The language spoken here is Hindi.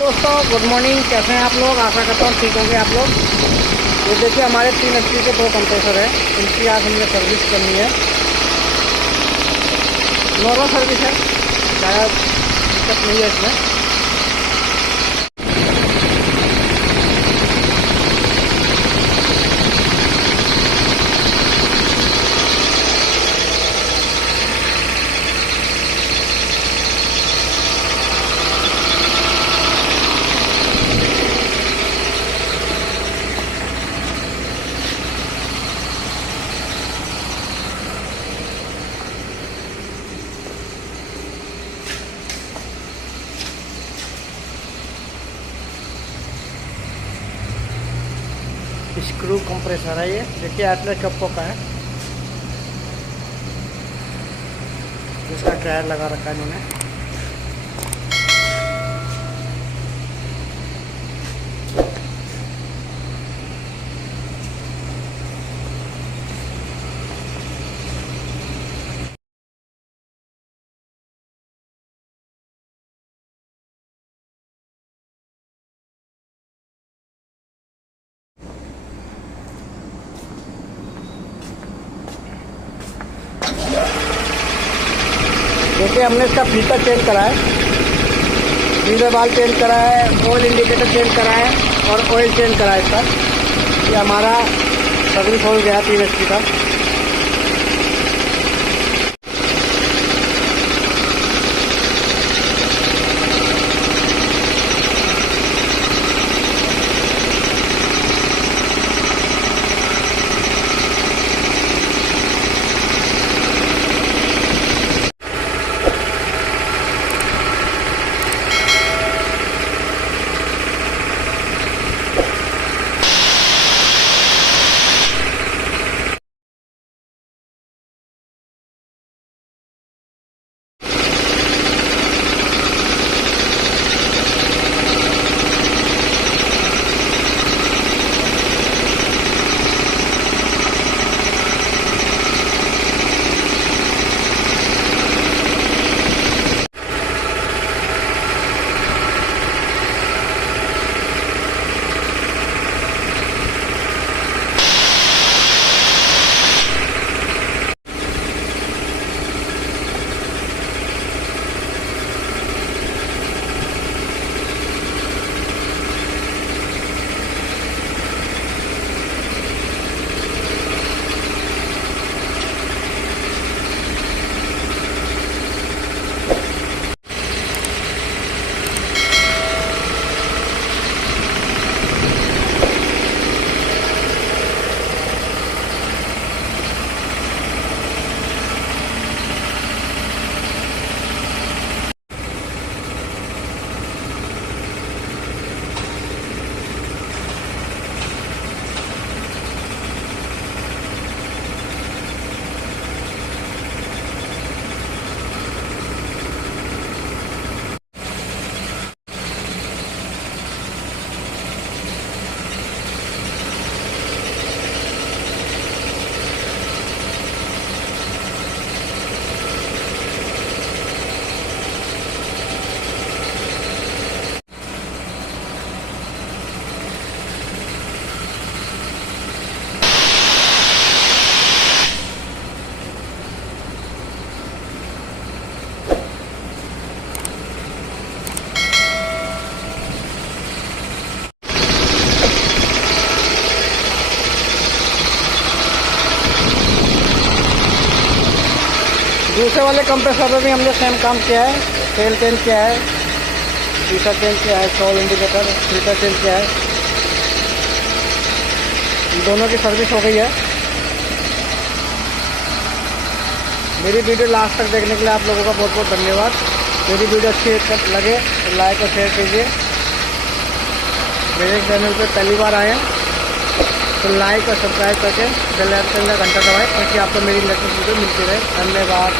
दोस्तों गुड मॉर्निंग, कैसे हैं आप लोग। आशा करता हूँ ठीक होंगे आप लोग। ये देखिए हमारे 3 HP के 2 कंप्रेसर है, इनकी आज हमने सर्विस करनी है। नॉर्मल सर्विस है, ज़्यादा दिक्कत नहीं है इसमें। स्क्रू कंप्रेसर है ये, देखिए एटलस कप्पो का है। इसका टायर लगा रखा है इन्होंने। देखिए हमने इसका फीता चेंज करा है, फीडर बाल चेंज करा है, ऑयल इंडिकेटर चेंज करा है और ऑयल चेंज करा है इसका। ये हमारा सर्विस हो गया 3 HP का। दूसरे वाले कंप्रेसर में भी हमने सेम काम किया है, तेल चेंज किया है, फीता चेंज किया है, ऑयल इंडिकेटर फीता चेंज किया है। दोनों की सर्विस हो गई है। मेरी वीडियो लास्ट तक देखने के लिए आप लोगों का बहुत बहुत धन्यवाद। मेरी वीडियो अच्छी लगे तो लाइक और शेयर कीजिए। मेरे चैनल पर पहली बार आए हैं तो लाइक और सब्सक्राइब करके बेल आइकन का घंटा दबाएं ताकि आपको मेरी लेटेस्ट वीडियो मिलती रहे। धन्यवाद।